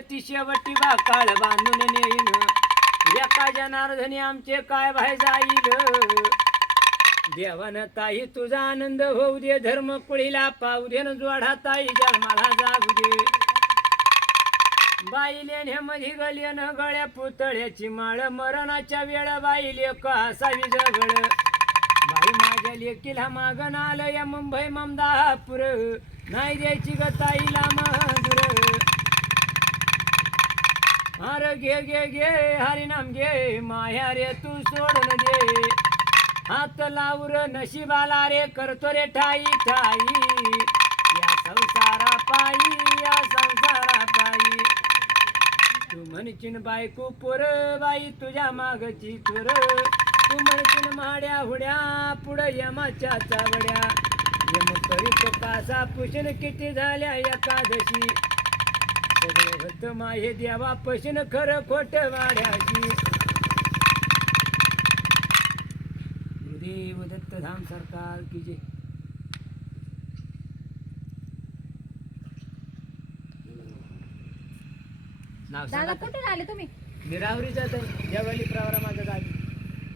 ती शेवटी बाकाळ बांधून नेईन. एका जनार्दनी आमचे काय भाय जाईल? देवन ताई तुझा आनंद होऊ दे. धर्म कुळीला पाहू दे न जोडा ताई जन्माला जाऊ दे. बाईले नेमधी न गळ्या पुतळ्याची माळ मरणाच्या वेळ बाईले का जगळ बाई माझ्या लेकीला मागण आलं या मुंबई ममदापूर. नाही द्यायची ग ताईला मधुर अरे घे घे घे हरिनाम घे माया रे तू सोडून दे हात लावर नशिबाला रे करतो रे ठाई ठाई. या संसारा पायी या संसारा पायी. तू म्हणचिन बायको पोर बाई तुझ्या मागची चोर. तू म्हणचिन माड्या हुड्या पुढं यमाच्या चावड्या. यम करीत कासा पुषण किती झाल्या एकादशी. सगळं होत माहे देवा पशीन खरं खोट वाड्याची गुरुदेव दत्त धाम सरकार की जय. नाव दादा सांगा कुठून आले तुम्ही? मी राहुरीचा आहे जवळी प्रवरा माझा गावी.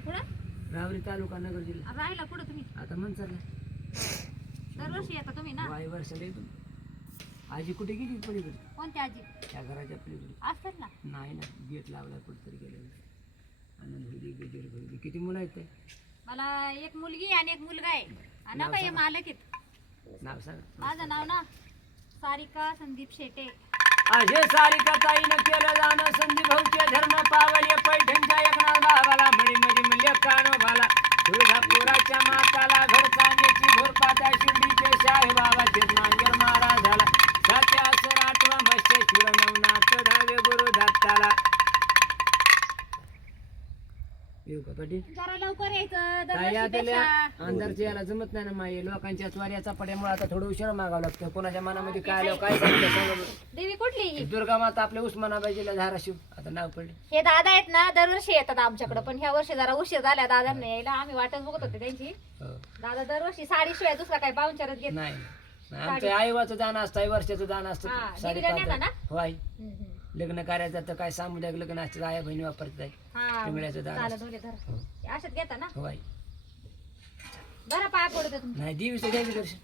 कुठं? राहुरी तालुका नगर जिल्हा. राहिला कुठं तुम्ही? आता मनसरला दरवर्षी येता तुम्ही ना? वाई वर्षाला येतो. आजी कुठे गेली पलीकडे? कोणती आजी? त्या घराच्या पलीकडे. असतात ना. नाही ना गेट लावला कुठतरी गेलेलं. आनंद होती गजर होती किती मुलं आहेत ते? मला एक मुलगी आणि एक मुलगा आहे. आणि हे मालक आहेत. नाव सांगा. माझं नाव ना सारिका संदीप शेटे. असे सारिका ताईनं केलं जाणं. संधी भाऊचे धर्म पावले पैठणच्या एकनाथ भावाला मडी मडी म्हणले कानो भाला तुळजापुराच्या माताला घडकांची घोरपाता शिर्डीचे शाहे बाबाचे नांगर येऊ का पाटील? जरा लवकर यायचं दरवर्षीपेक्षा अंधारचं यायला जमत नाही ना माये. लोकांच्या स्वाऱ्याचा पड्यामुळे आता थोडं उशिरा मागावं लागतं. कोणाच्या मनामध्ये काय आलं काय सांगतं सांगा बरं. देवी कुठली? दुर्गा माता आपल्या उस्मानाबाई जिल्हा धाराशिव आता नाव पडले. हे दादा आहेत ना दरवर्षी येतात आमच्याकडे. पण ह्या वर्षी जरा उशीर झाला दादांना यायला. आम्ही वाटच बघत होते त्यांची. हो. दादा दरवर्षी साडी शिवाय दुसरा काही पाहुणचारच घेत नाही. नाही, आमचं आईवाचं दान असतं आई वर्षाचं दान हा, असतं ना? हो आई. हम्म, हम्म. लग्न करायचं तर काय सामुदायिक लग्न असतं आया बहिणी वापरत आहे हा टिंगळ्याचं दान चालत धर हो. अशात घेता ना? हो आई बरं पाया पडतो तुम्ही नाही देवीचं द्यावी दर्शन.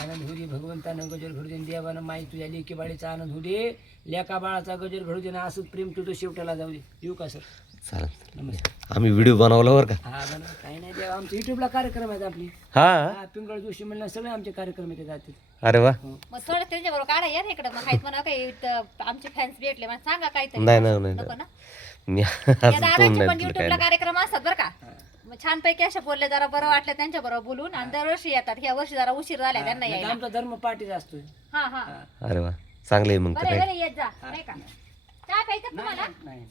आनंद होऊ दे भगवंतानं गजर घडू दे देवानं माई तुझ्या लेकी बाळीचा आनंद होऊ दे. लेका बाळाचा गजर घडू दे ना असंच प्रेम तुझं शेवटाला जाऊ दे. येऊ का सर? चालेल नमस्कार. आम्ही व्हिडिओ बनवला बरं का? हा बरं काही नाही देवा आमच्या युट्यूबला कार्यक्रम आहेत आपली. हा? हा पिंगळ जोशी म्हणलं सगळे आमचे कार्यक्रम येते जातील. अरे वा. मग थोडं त्यांच्या बरोबर काढा या इकडे. मग आहेत म्हणा काही इथं आमचे फॅन्स भेटले मला सांगा काहीतरी. नाही नाही नाही नको ना? मी या अजून तोंड दादांचे पण युट्यूबला काय कार्यक्रम असतात बरं का. मग छानपैकी असे बोलले जरा बरं वाटलं त्यांच्या बरोबर बोलून. आणि दरवर्षी येतात. ह्या वर्षी जरा उशीर झाला त्यांना यायला. आमचा धर्म पाठीचा असतो हा हा. अरे वा. चांगलं आहे मग तर बरं काय बरं येत जा. नाही का? काय प्यायचं तुम्हाला? नाही.